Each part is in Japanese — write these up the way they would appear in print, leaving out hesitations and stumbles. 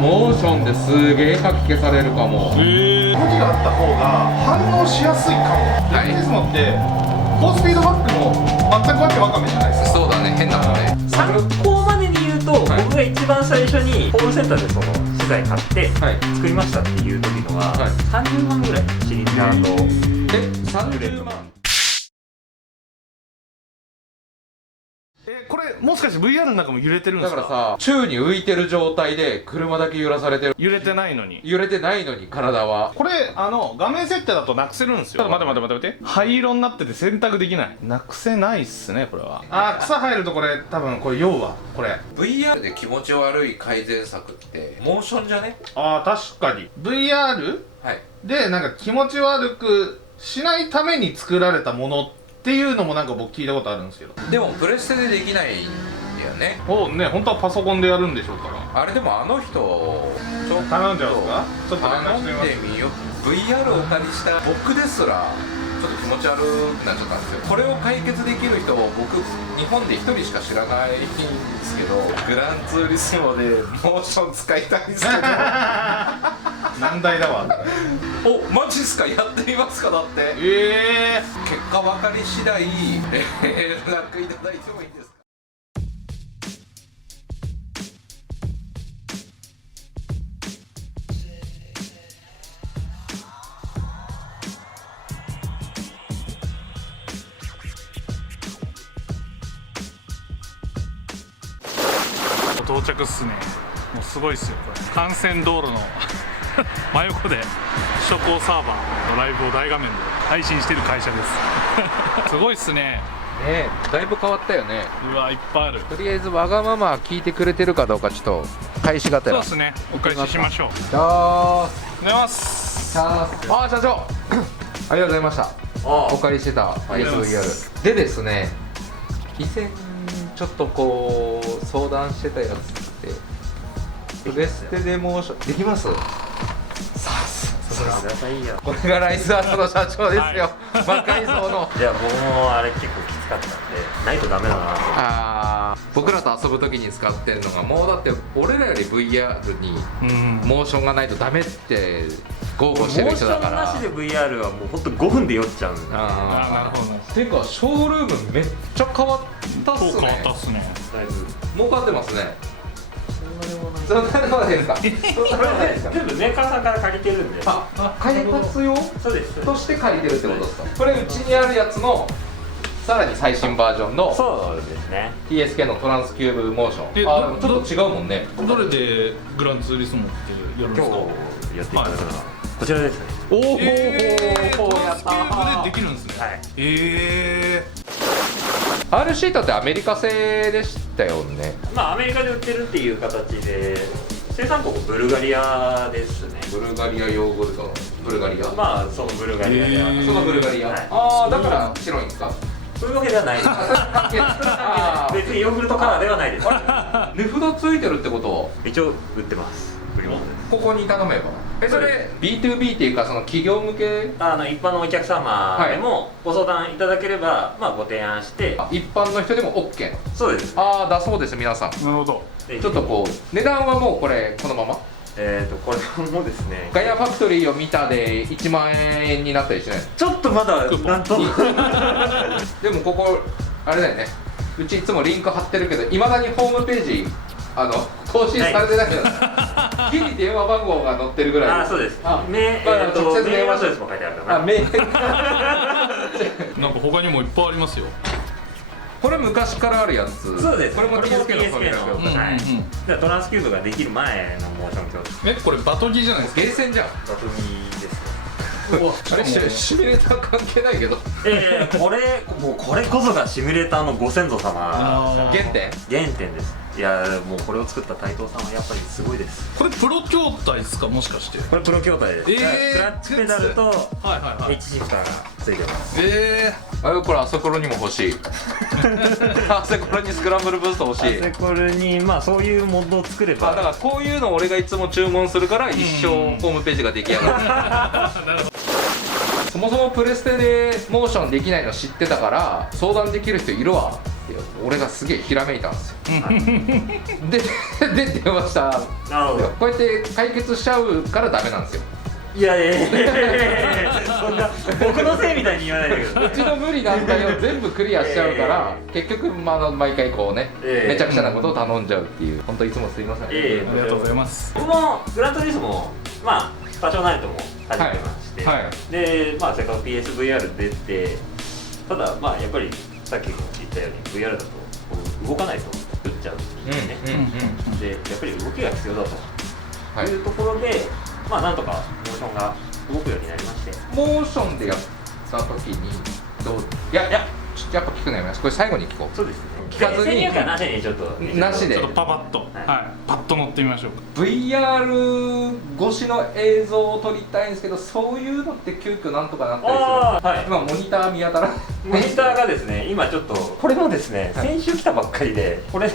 モーションですげえかき消されるかも。動きがあった方が反応しやすいかも。はいレッツモって高スピードバックも全くわけわかめじゃないですか。そうだね、変だもんね。参考までに言うと、はい僕が一番最初にホームセンターでその資材買ってはい。作りましたっていう時のは、はい30万ぐらいシリンダーと30万。これもしかして VR の中も揺れてるんでだすか？からさ、宙に浮いてる状態で車だけ揺らされてる。揺れてないのに。揺れてないのに体は。これ画面設定だとなくせるんですよ。待って灰色になってて選択できない。なくせないっすねこれは。草入るとこれ多分これ要はこれ VR で気持ち悪い改善策ってモーションじゃね？確かに VR はい。でなんか気持ち悪くしないために作られたものっていうのもなんか僕聞いたことあるんですけど。でもプレステでできないんだよね。ね、本当はパソコンでやるんでしょうから。あれでもあの人ちょっと頼んじゃうんですか？ちょっと連絡頼んしてみます。でみよう。 VR をお借りした僕ですらちょっと気持ち悪くなっちゃったんですよ。これを解決できる人を僕日本で1人しか知らないんですけど、グランツーリスモでモーション使いたいんですけど難題だわ。お、マジっすか？やってみますか？だって結果分かり次第連絡いただいてもいいですか？到着っすね。もうすごいっすよこれ。幹線道路の真横で首都高サーバーのライブを大画面で配信してる会社ですすごいっすね。ねえ、だいぶ変わったよね。うわいっぱいある。とりあえずわがまま聞いてくれてるかどうかちょっと返しがてら。そうですね、お返ししましょう。おじゃあはようございます。社長ありがとうございました。お借りしてた PSVR でですね、以前ちょっとこう相談してたやつってプレステでモーションできます？くださいよ。これがライズアートの社長ですよ、魔改造の。いや僕もあれ結構きつかったんでないとダメだなと。僕らと遊ぶ時に使ってるのがもうだって俺らより VR にうんモーションがないとダメって豪語してるモーシ人だから。ョンなしで VR はもうほんと5分で酔っちゃうんで。あなるほどね。ていうかショールームめっちゃ変わったっすね。そう変わったっすね。だいぶ儲かってますね。そんなでもない。そんなでもないですか？そんなでもないですか？全部メーカーさんから借りてるんで。開発用そうです。として借りてるってことですか？これうちにあるやつのさらに最新バージョンのそうですね。 TSK のトランスキューブモーション。ででもちょっと違うもんね。どれでグランツーリスモってやるんで今すか？日やっていただくのはこちらですね。おお、トランスキュやったーブでできるんですね。はい。R シートってアメリカ製でしたよね。まあアメリカで売ってるっていう形で生産国ブルガリアですね。ブルガリアヨーグルトのブルガリア。まあそのブルガリアではそのブルガリア。はいああ、だから白いんですか？そういうわけではないです。関係ない。あー別にヨーグルトカラーではないです。値札ついてるってこと一応売ってます。売り物です。ここに頼めば。それ B2B っていうかその企業向け、一般のお客様でもご相談いただければ、まあご提案して一般の人でも OK の。そうです。ああ、だそうです皆さん。なるほど。でちょっとこう値段はもうこれこのまま。これもですねガヤファクトリーを見たで1万円になったりしない？ちょっとまだなんとでもここあれだよね。うちいつもリンク貼ってるけどいまだにホームページ更新されてないけど、ギリ電話番号が載ってるぐらい。あ、そうです。あメ直接電話ールアドレスも書いてあるかな。メールなんか他にもいっぱいありますよ。これ昔からあるやつ。そうです。これも TSK の TSK ファミラのーはい。うんうんじゃあトランスキューブができる前のモーション鏡これバトギじゃないですか。ゲーセンじゃん。バトミですね。あれシミュレーター関係ないけど。もうこれこそがシミュレーターのご先祖様。あー原点。原点です。いやもうこれを作った斉藤さんはやっぱりすごいです。これプロ筐体ですかもしかして。これプロ筐体です。クラッチペダルとはいはいはい。 H シフターがついてます。あれこれあそこにも欲しい。あそこにスクランブルブースト欲しい。これにまあそういうモッドを作ればだからこういうの俺がいつも注文するから一生ホームページが出来上がる。そもそもプレステでモーションできないの知ってたから相談できる人いるわ。俺がすげえひらめいたんですよで電話したんですよ。なるほど。こうやって解決しちゃうからダメなんですよ。いやいやいやいやそんな僕のせいみたいに言わないでくださうちの無理難題を全部クリアしちゃうから、結局毎回こうね、めちゃくちゃなことを頼んじゃうっていう、本当いつもすいません。い。えありがとうございます。僕もグラントリスモまあパッションナイトも始めてまして、はいはいでまあせっかく PSVR 出て、ただまあやっぱりさっき言ったように VR だとこう動かないと打っちゃうんですね、でやっぱり動きが必要だというところで、まあなんとかモーションが動くようになりまして、モーションでやった時にどう、いややっぱ聞くのやめます。これ最後に聞こう。そうですね。聞かずに先入観なしにちょっとなしでちょっとパパッと、はい、パッと乗ってみましょうか。 VR 越しの映像を撮りたいんですけど、そういうのって急遽なんとかなったりする。はい、今モニター見当たらない。モニターがですね、今ちょっとこれもですね、先週来たばっかりでこれで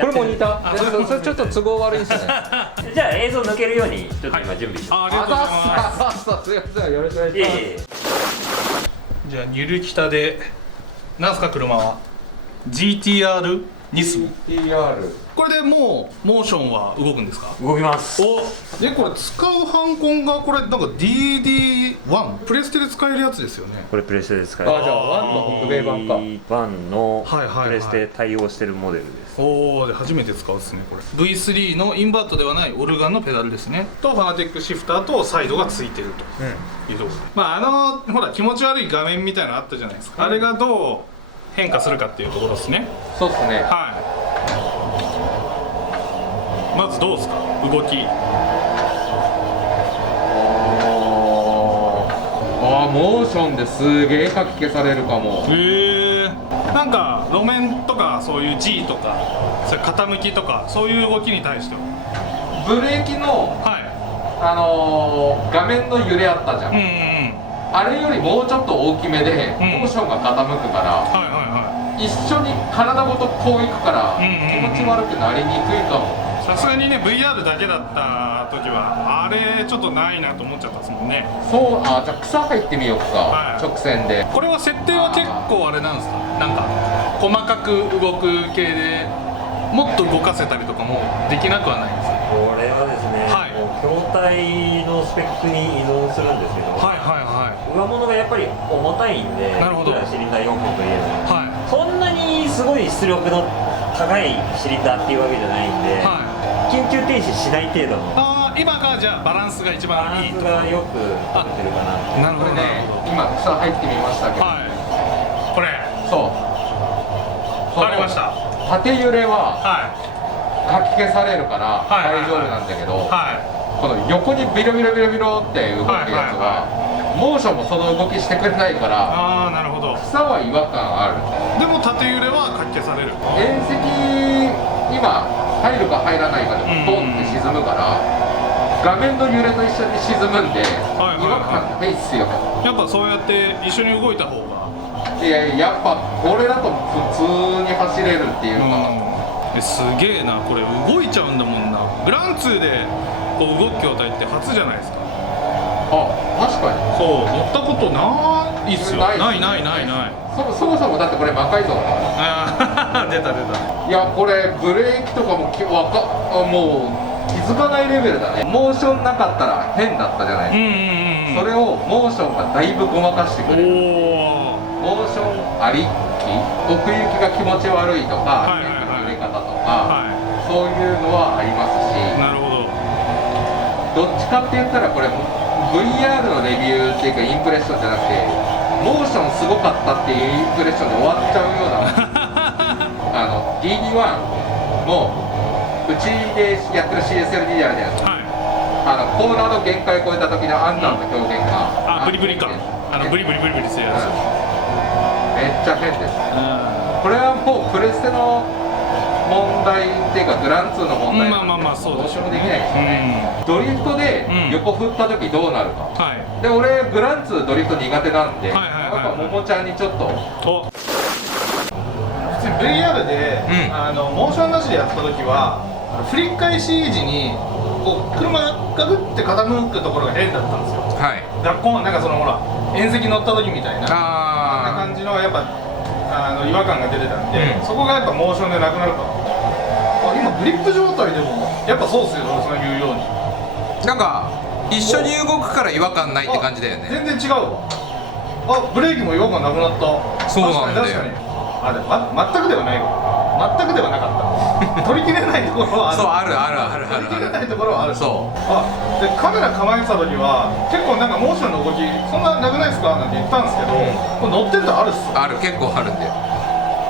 これモニター？それちょっと都合悪いんですよね。じゃあ映像抜けるようにちょっと今準備してます。ありがとうございます。すいません、よろしくお願いします。じゃあニルキタでなんすか車は GTR ニスモ。 TR これでもうモーションは動くんですか？動きます。おでこれ使うハンコンがこれなんか DD1 プレステで使えるやつですよね。これプレステで使える。あ、じゃあ1の北米版か。1のはいはいはいプレステ対応してるモデルです。おおで初めて使うですねこれ。 V3 のインバートではないオルガンのペダルですねとファナティックシフターとサイドがついてるというところ、まあほら気持ち悪い画面みたいなのあったじゃないですか、あれがどう変化するかっていうところですね。そうですね。はいまずどうですか動き。モーションですげえかき消されるかも。なんか路面とかそういう G とかそれ傾きとかそういう動きに対してはブレーキの画面の揺れあったじゃん、あれよりもうちょっと大きめでモーションが傾くから、一緒に体ごとこういくから気持ち悪くなりにくいかも。さすがにね VR だけだった時はあれちょっとないなと思っちゃったですもんね。そう、じゃあ草入ってみようか、直線で。これは設定は結構あれなんですか、なんか細かく動く系でもっと動かせたりとかもできなくはないんですか？これはですね、筐体のスペックに依存するんですけど、上物がやっぱり重たいんで、なるほど、シリンダー4本といえば、そんなにすごい出力の高いシリンダーっていうわけじゃないんで、緊急停止しない程度の。今がじゃあバランスが一番いいと。バランスがよく取れてるかな。なるほどね。今草入ってみましたけど、これそうわかりました。縦揺れはかき消されるから大丈夫なんだけど、この横にビロビロビロビロって動くやつはモーションもその動きしてくれないから、なるほど、草は違和感ある。でも縦揺れはかき消される。縁石今入るか入らないかでポンって沈むから、画面の揺れと一緒に沈むんで違和感ないっすよ。やっぱそうやって一緒に動いた方が。やっぱこれだと普通に走れるっていうか、すげえな、これ動いちゃうんだもんな。グラン2でこう動く筐体って初じゃないですか。確かにそう乗ったことないっすよ。ない。そもそもだってこれ魔改造だから出た。いやこれブレーキとかももう気づかないレベルだね。モーションなかったら変だったじゃないですか。それをモーションがだいぶごまかしてくれる。モーションありき奥行きが気持ち悪いとか揺れ方とか、そういうのはありますし。なるほどっちかって言ったらこれ VR のレビューっていうかインプレッションじゃなくてモーションすごかったっていうインプレッションで終わっちゃうようなDD1 もうちでやってる CSLD であるじゃないですか、コーナーの限界を超えた時のアンダーの表現が、ブリブリか、ブリブリするやつ、めっちゃ変です。これはもうプレステの問題っていうかグラン2の問題そうどうしようもできないですよね。ドリフトで横振った時どうなるか、で俺グラン2ドリフト苦手なんで、やっぱももちゃんにちょっと普通に VR で、モーションなしでやった時は振り返し時にこう車がグッて傾くところが変だったんですよ。なんかそのほら縁石乗った時みたいなあんな感じのやっぱ違和感が出てたんで、そこがやっぱモーションでなくなるかな。今グリップ状態でもやっぱそうっすよ、その言うようになんか一緒に動くから違和感ないって感じだよね。全然違うわ。ブレーキも違和感なくなった。そうなんだよ。確かにでも、全くではないわ。全くではなかった取り切れないところはある。そう、あるあるあるある取り切れないところはある。そうでカメラ構えてた時は結構なんかモーションの動きそんななくないですかなんて言ったんですけど、これ乗ってるとあるっすよ。ある、結構あるんだよ。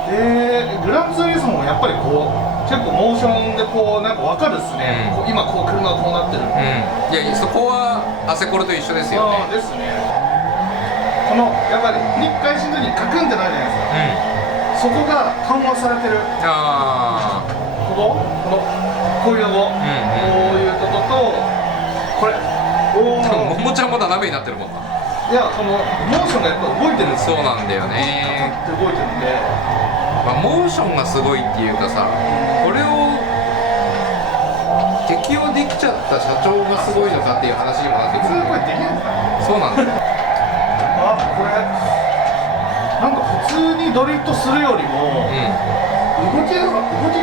でグランツーリスモもやっぱりこう結構モーションでこうなんか分かるっすね、こう今こう車がこうなってる。いや、そこはアセコルと一緒ですよね。ですね。このやっぱり日回しの時にカクンってなるじゃないですか、そこが緩和されてる。こういうの、こういうとことこれももちゃんも斜めになってるもんな。いや、このモーションがやっぱ動いてるんですよ。そうなんだよね。カカって動いてるんで、モーションがすごいっていうかさ、これを適用できちゃった社長がすごいのかっていう話にもなってくる。普通これできないんですかね。そうなんだよ。これなんか普通にドリフトするよりも、動きが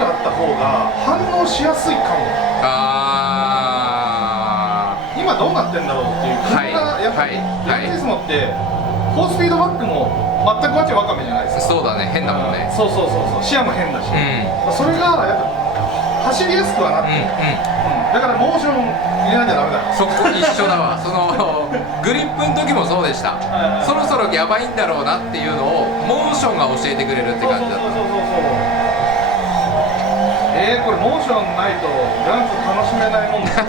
あった方が反応しやすいかも。今どうなってんだろうっていう車がやっぱりグランツーリスモって4スピードバックも全くわけわかめじゃないですか。そうだね、変だもんね。そう視野も変だし、それがやっぱ走りやすくはなってる。だからモーション入れなきゃダメだ。そこ一緒だわ。そのグリップの時もそうでした。そろそろやばいんだろうなっていうのをモーションが教えてくれるって感じだった。これモーションないとグランツ楽しめないもんです。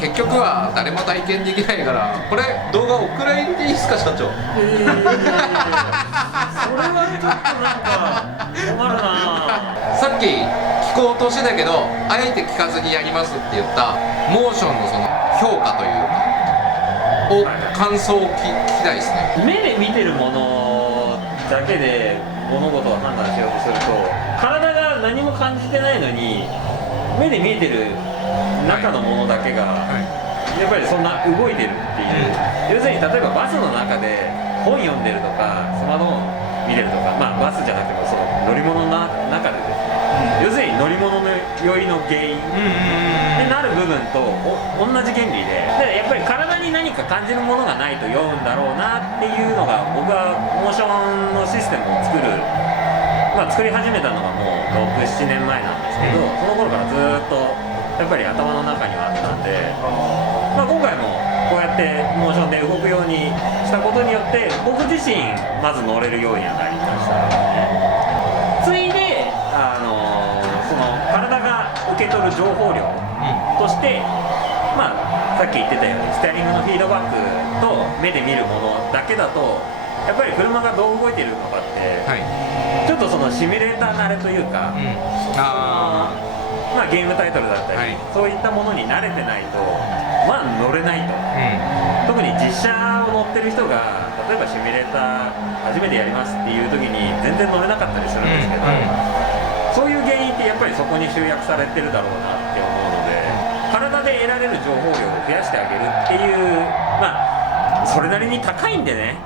結局は誰も体験できないから、これ動画お蔵入りでいいですか、社長。それはちょっとなんか困るな。さっき聞こうとしてたけど、あえて聞かずにやりますって言ったモーションのその評価というか感想を聞きたいですね。目で見てるものだけで物事を判断しようとすると、体が何も感じてないのに目で見えてる中のものだけがやっぱりそんな動いてるっていう、要するに例えばバスの中で本読んでるとかスマートフォン見てるとか、バスじゃなくてもその乗り物の中でですね、要するに乗り物の酔いの原因ってなる部分と同じ原理で、やっぱり体に何か感じるものがないと酔うんだろうなっていうのが、僕はモーションのシステムを作り始めたのがもう6、7年前なんですけど、その頃からずっとやっぱり頭の中にはあったんで、今回もこうやってモーションで動くようにしたことによって、僕自身まず乗れるようにはなりました。ついでその体が受け取る情報量として、さっき言ってたようにステアリングのフィードバックと目で見るものだけだと、やっぱり車がどう動いてるのかって、ちょっとそのシミュレーター慣れというか、ゲームタイトルだったり、そういったものに慣れてないと乗れないと、特に実車を乗ってる人が例えばシミュレーター初めてやりますっていう時に全然乗れなかったりするんですけど、そういう原因ってやっぱりそこに集約されてるだろうなって思うので、体で得られる情報量を増やしてあげるっていう、それなりに高いんでね、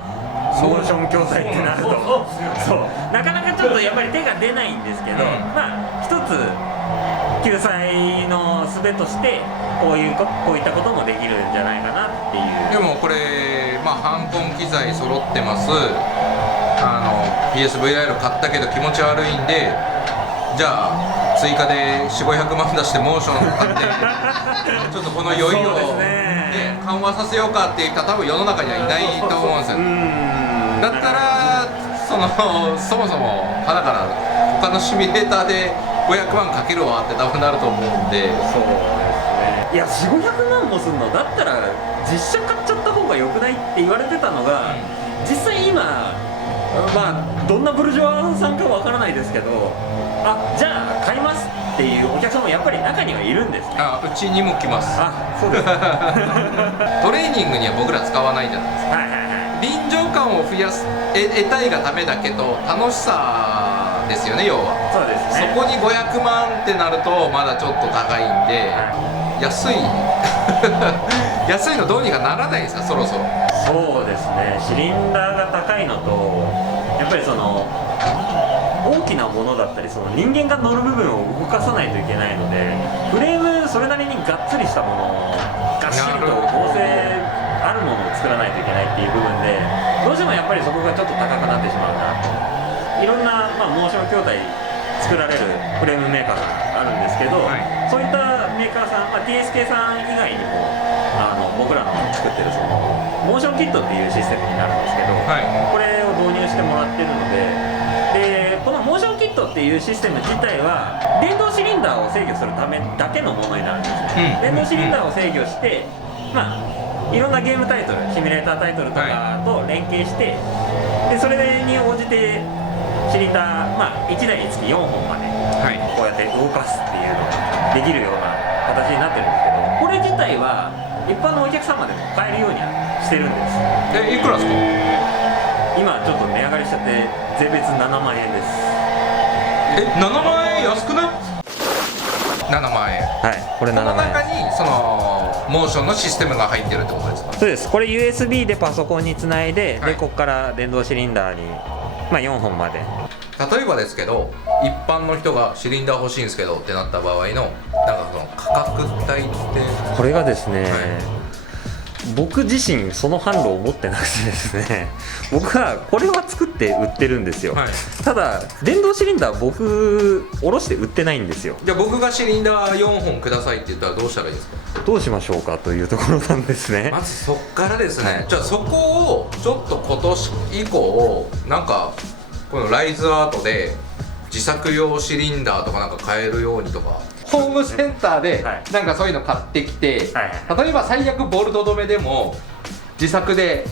モーション教材ってなるとなかなかちょっとやっぱり手が出ないんですけど、一つ救済の術としてこういったこともできるんじゃないかなっていう。でもこれハンコン機材揃ってます。PSVR 買ったけど気持ち悪いんで、じゃあ追加で400-500万出してモーション買ってちょっとこの酔いを、緩和させようかって言ったら多分世の中にはいないと思うんですよ。だったらそもそも鼻から他のシミュレーターで500万かけるわって多分なると思うんで。そうですね。いや400-500万もするのだったら実車買っちゃった方が良くないって言われてたのが、実際今どんなブルジョワさんかわからないですけど、じゃあ買いますっていうお客さんもやっぱり中にはいるんですね。うちにも来ます。そうですトレーニングには僕ら使わないじゃないですか。臨場感を得たいがためだけど楽しさですよね、要は。そうですね。そこに500万ってなるとまだちょっと高いんで、安い安いのどうにかならないですか、そろそろ。そうですね、シリンダーが高いのと、やっぱりその大きなものだったりその人間が乗る部分を動かさないといけないので、フレームそれなりにがっつりしたものをがっしりと合成あるものを作らないといけないっていう部分で、どうしてもやっぱりそこがちょっと高くなってしまうなと。いろんな、モーション筐体作られるフレームメーカーさんあるんですけど、そういったメーカーさん、TSK さん以外にも僕らの作ってるそのモーションキットっていうシステムになるんですけど、これを導入してもらってるので、このモーションキットっていうシステム自体は電動シリンダーを制御するためだけのものになるんですね。電動シリンダーを制御して、いろんなゲームタイトル、シミュレータータイトルとかと連携して、でそれに応じてシリンダー、1台につき4本までこうやって動かすっていうのができるような形になってるんですけど、これ自体は一般のお客様でも買えるようにはしてるんです。いくらですか？今ちょっと値上がりしちゃって税別7万円です。7万円安くない？7万円。はい、これ7万円。この中にそのモーションのシステムが入ってるってことですか？そうです。これ USB でパソコンにつないで、でここから電動シリンダーに4本まで。例えばですけど、一般の人がシリンダー欲しいんですけどってなった場合のなんかその価格帯ってこれがですね、僕自身その販路を持ってなくてですね、僕はこれは作って売ってるんですよ、ただ電動シリンダー僕下ろして売ってないんですよ。じゃあ僕がシリンダー4本くださいって言ったらどうしたらいいですか？どうしましょうかというところなんですね。まずそっからですね、じゃあそこをちょっと今年以降なんかこのライズアートで自作用シリンダーとかなんか買えるようにとか、ホームセンターでなんかそういうの買ってきて、例えば最悪ボルト止めでも自作で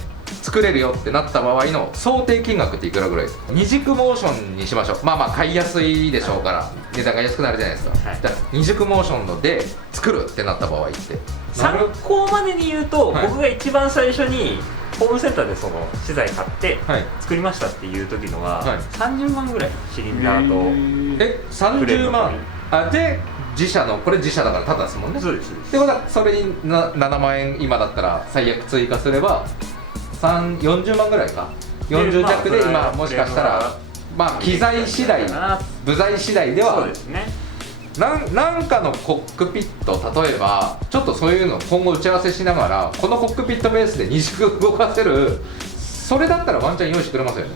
作れるよってなった場合の想定金額っていくらぐらいですか？二軸モーションにしましょう。買いやすいでしょうから値段が安くなるじゃないですか、じゃあ二軸モーションので作るってなった場合って参考までに言うと、僕が一番最初にホームセンターでその資材買って作りましたっていう時のは30万ぐらい、シリンダーと30万で自社の、これ自社だからタダですもんね。そうです。ってことはそれに7万円今だったら最悪追加すれば40万ぐらいか、40弱で今もしかしたら機材次第部材次第ではそうですね。なんかのコックピット、例えばちょっとそういうの今後打ち合わせしながらこのコックピットベースで二軸動かせる、それだったらワンチャン用意してくれますよね。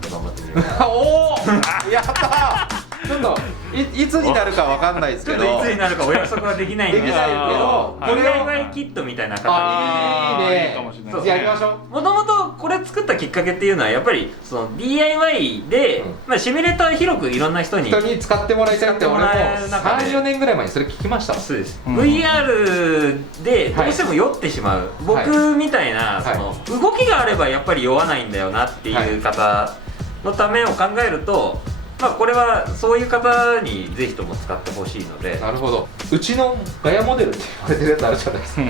ちょっと頑張ってみよう。おおやったーちょっといつになるかわかんないですけど、ちょっといつになるかお約束はできないんですけど、できないけどこれを DIY キットみたいな形いいね、そうやりましょう。もともとこれ作ったきっかけっていうのはやっぱりその DIY で、シミュレーター広くいろんな人に使ってもらいたいって、俺も3、4年ぐらい前にそれ聞きました。そうです、VR でどうしても酔ってしまう、僕みたいなその動きがあればやっぱり酔わないんだよなっていう方のためを考えると、これはそういう方にぜひとも使ってほしいので。なるほど。うちのガヤモデルって言われてるやつあるじゃないですか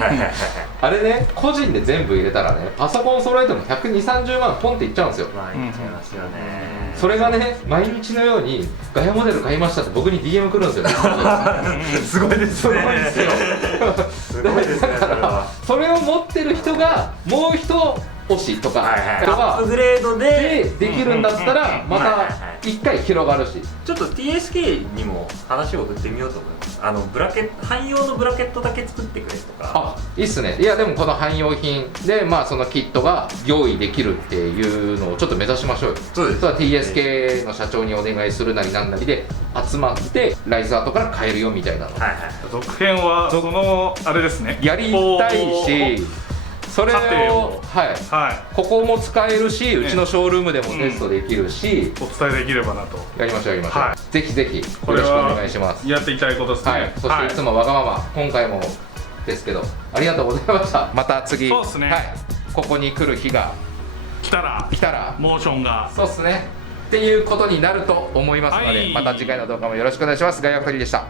あれね、個人で全部入れたらね、パソコン揃えても120、30万ポンっていっちゃうんですよ。いっちゃいますよね。それがね、毎日のようにガヤモデル買いましたって僕に DM 来るんですよねすごいですね。すごいですね。だからそれを持ってる人がもう一押しとかアップグレードでできるんだったらまた一回広がるし、ちょっと TSK にも話を振ってみようと思います。ブラケット、汎用のブラケットだけ作ってくれとか。いいっすね。いやでもこの汎用品でそのキットが用意できるっていうのをちょっと目指しましょうよ。そうです。それは TSK の社長にお願いするなりなんなりで集まってライズアートから買えるよみたいなの、続編はそのあれですね、やりたいし、それをここも使えるし、うちのショールームでもテストできるし、お伝えできればなと。やりましょう。ぜひぜひよろしくお願いします。やっていきたいことですね。そしていつもわがまま、今回もですけどありがとうございました。また次そうですね、ここに来る日が来たらモーションがそうですねっていうことになると思いますので、また次回の動画もよろしくお願いします。ガイアフタリーでした。